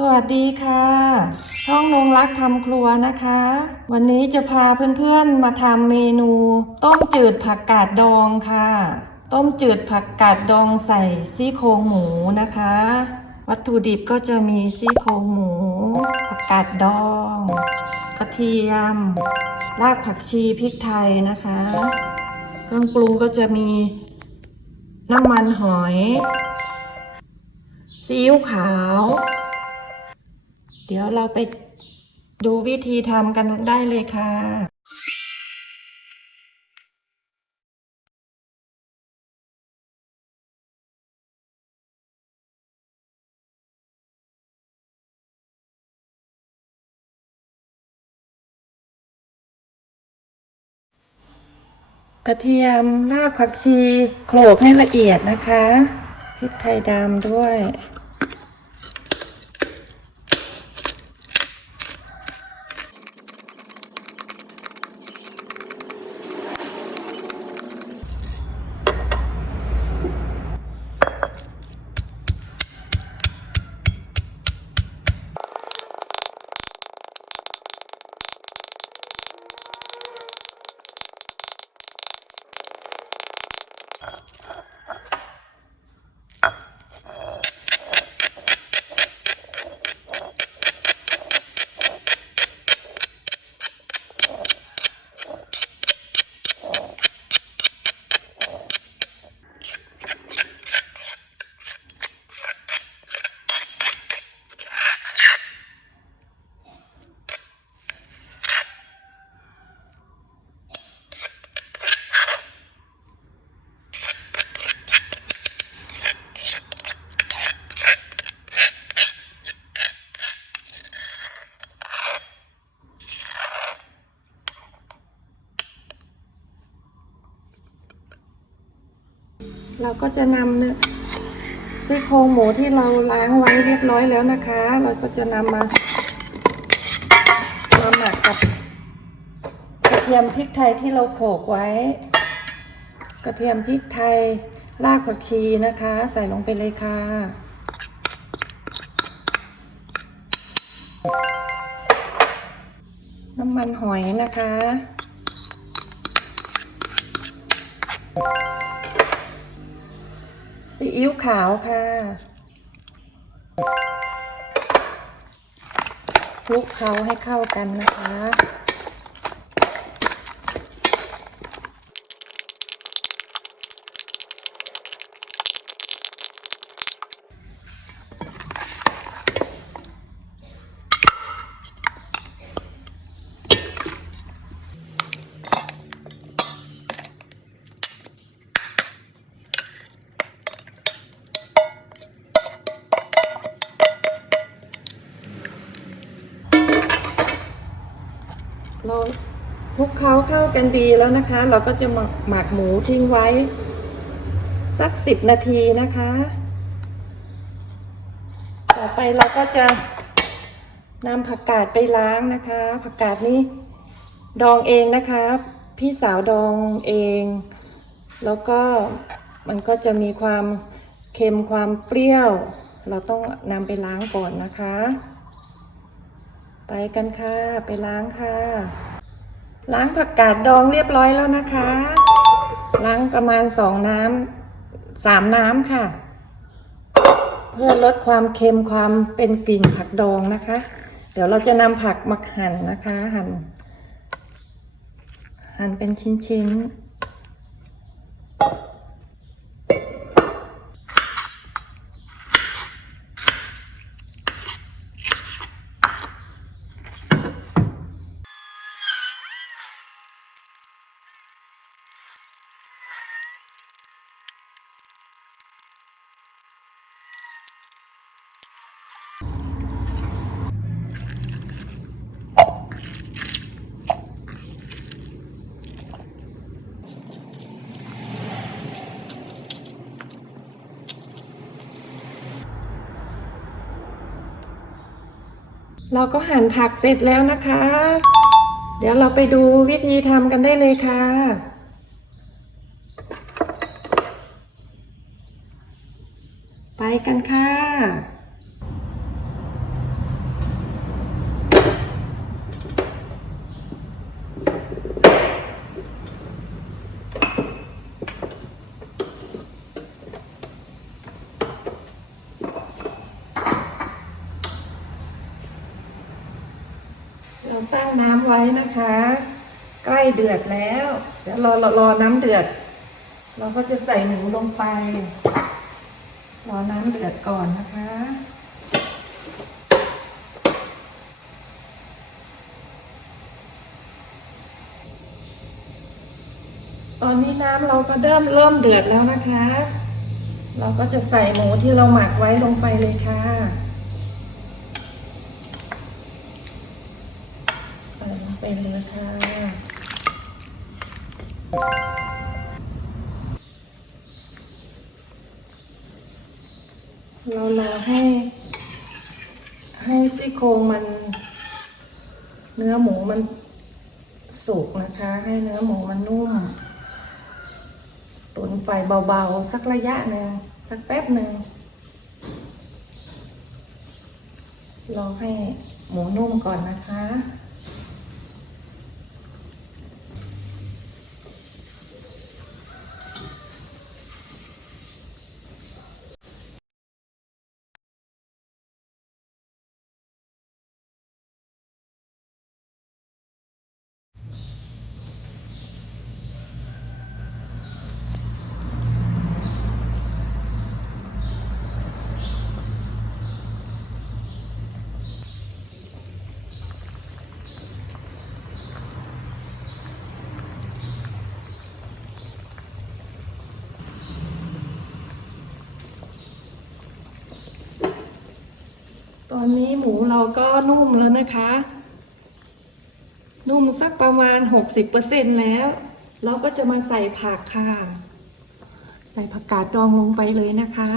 สวัสดีค่ะ ช่องนงรักทำครัวนะคะ วันนี้จะพาเพื่อนๆมาทำเมนู ต้มจืดผักกาดดองค่ะ ต้มจืดผักกาดดองใส่ซี่โครงหมูนะคะ วัตถุดิบก็จะมีซี่โครงหมู ผักกาดดอง กระเทียม รากผักชีพริกไทยนะคะ เครื่องปรุงก็จะมีน้ำมันหอยซีอิ๊วขาว เดี๋ยวเราไปดูวิธีทำกันได้เลยค่ะ กระเทียมรากผักชีโขลกให้ละเอียดนะคะพริกไทยดำด้วย ก็จะนำเนื้อซี่โครงหมูที่เราล้างไว้เรียบร้อยแล้วนะคะ เราก็จะนำมามาหมักกับกระเทียมพริกไทยที่เราโขลกไว้ กระเทียมพริกไทยรากผักชีนะคะ ใส่ลงไปเลยค่ะ น้ำมันหอยนะคะ ซีอิ๊วขาวค่ะคลุกเคล้าให้เข้ากันนะคะ เราคลุกเคล้าเข้า กันดีแล้วนะคะ เราก็จะหมักหมักหมูทิ้งไว้ สักสิบนาทีนะคะ ต่อไปเราก็จะนำผักกาดไปล้างนะคะ ผักกาดนี้ดองเองนะคะพี่สาวดองเอง แล้วก็มันก็จะมีความเค็มความเปรี้ยว เราต้องนำไปล้างก่อนนะคะ ไปกันค่ะ ไปล้างค่ะ ล้างผักกาดดองเรียบร้อยแล้วนะคะ ล้างประมาณสองน้ำสามน้ำค่ะ เพื่อลดความเค็มความเป็นกลิ่นผักดองนะคะ เดี๋ยวเราจะนำผักมาหั่นนะคะ หั่นหั่นเป็นชิ้นๆ เราก็หั่นผักเสร็จแล้วนะคะ เดี๋ยวเราไปดูวิธีทำกันได้เลยค่ะ ไว้ นะคะ ใกล้เดือดแล้ว เดี๋ยวรอรอรอน้ำเดือด เราก็จะใส่หมูลงไป รอน้ำเดือดก่อนนะคะตอนนี้น้ำเราก็เริ่มเริ่มเดือดแล้วนะคะ เราก็จะใส่หมูที่เราหมักไว้ลงไปเลยค่ะ ใส่ลง ไปเลยค่ะเรารอให้ ให้ซี่โครงมัน เนื้อหมูมันสุกนะคะ ให้เนื้อหมูมันนุ่ม ตุนไฟเบาๆ สักระยะหนึ่งสักแป๊บหนึ่งรอให้หมูนุ่มก่อนนะคะ ตอนนี้หมูเราก็นุ่มแล้วนะคะ นุ่มสักประมาณ 60%แล้ว เราก็จะมาใส่ผักค่ะ ใส่ผักกาดดองลงไปเลยนะคะ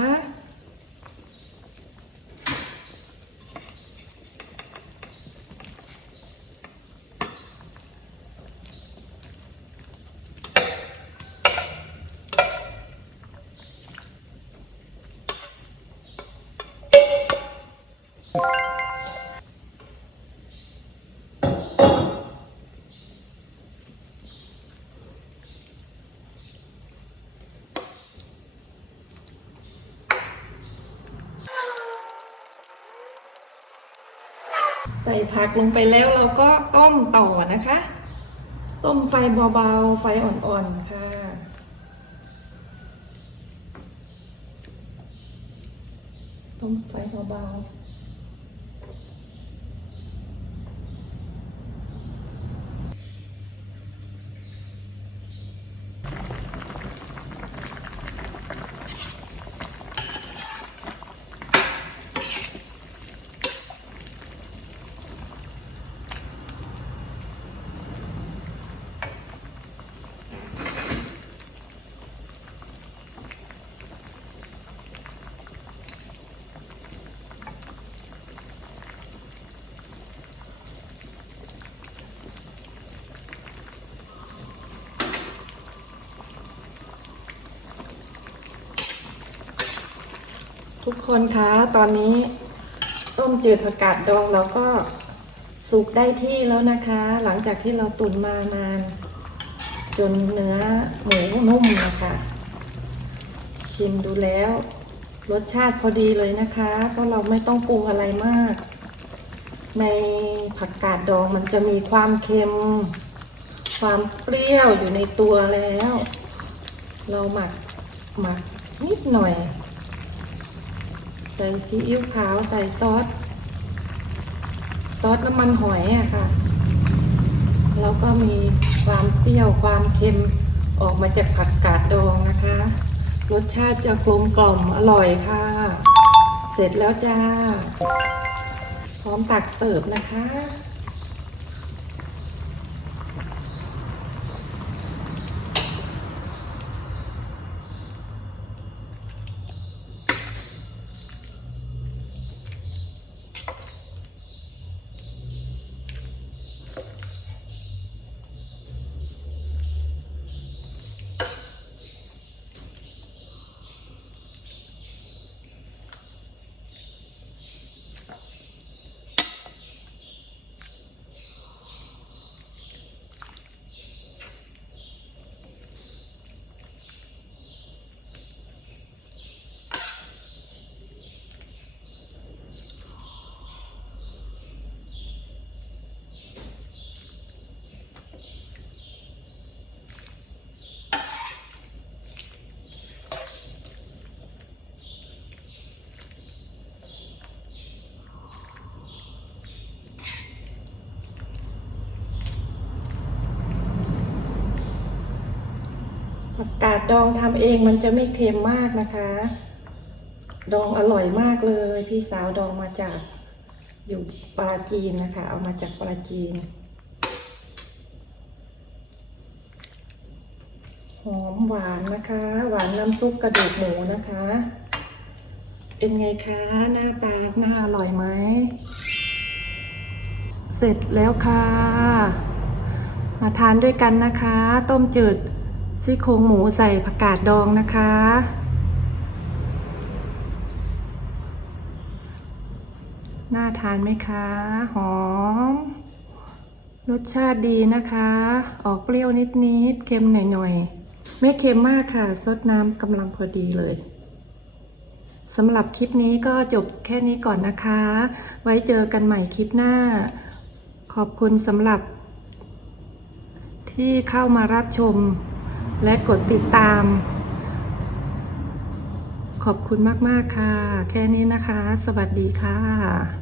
ใส่ผักลงไปแล้วเราก็ต้มต่อนะคะ ต้มไฟเบาๆ ไฟอ่อนๆ ค่ะ ต้มไฟเบาๆ คนคะตอนนี้ต้มจืดผักกาดดองเราก็สุกได้ที่แล้วนะคะ หลังจากที่เราตุนมานาน จนเนื้อหมูนุ่มนะคะ ชิมดูแล้ว รสชาติพอดีเลยนะคะเพราะเราไม่ต้องปรุงอะไรมาก ในผักกาดดองมันจะมีความเค็ม ความเปรี้ยวอยู่ในตัวแล้ว เราหมักหมักนิดหน่อย ส่ซีอิ๊วขาวใส่ซอส ซอสน้ำมันหอยอะค่ะ แล้วก็มีความเปรี้ยวความเค็มออกมาจากผักกาดดองนะคะ รสชาติจะกลมกล่อมอร่อยค่ะ เสร็จแล้วจ้า พร้อมตักเสิร์ฟนะคะ อ ดองทำเองมันจะไม่เค็มมากนะคะ ดองอร่อยมากเลย พี่สาวดองมาจากอยู่ปราจีนนะคะ เอามาจากปราจีนหอมหวานนะคะ หวานน้ำซุปกระดูกหมูนะคะ เป็นไงคะหน้าตาหน้าอร่อยไหม เสร็จแล้วค่ะ มาทานด้วยกันนะคะ ต้มจืด ซี่โครงหมูใส่ผักกาดดองนะคะ น่าทานไหมคะ หอม รสชาติดีนะคะ ออกเปรี้ยวนิดๆ เค็มหน่อยๆ ไม่เค็มมากค่ะ ซดน้ำกำลังพอดีเลยสำหรับคลิปนี้ก็จบแค่นี้ก่อนนะคะ ไว้เจอกันใหม่คลิปหน้า ขอบคุณสำหรับที่เข้ามารับชม และกดติดตาม ขอบคุณมาก ๆ ค่ะ แค่นี้นะคะ สวัสดีค่ะ